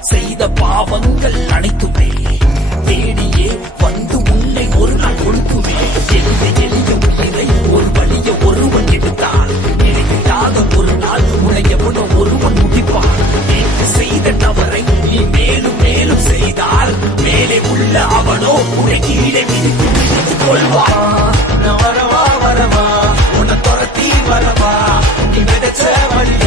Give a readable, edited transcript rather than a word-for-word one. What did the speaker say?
செய்த பாவங்கள் அனைத்துமே தேடியே வந்து உன்னை ஒரு நாள் கொடுக்குமே. எளிய உயிரை ஒரு வழிய ஒருவன் எடுத்தான், நினைக்காத ஒரு நாள் உன்னை எவனோ ஒருவன் முடிப்பான். நேற்று செய்த தவறை நீ மேலும் மேலும் செய்தால் மேலே உள்ள அவனோ உன்னை கீழே மிதித்து கொள்வான். வரவா வரவா உன்னை துரத்தி வரவா, நீ விதைச்ச வழிய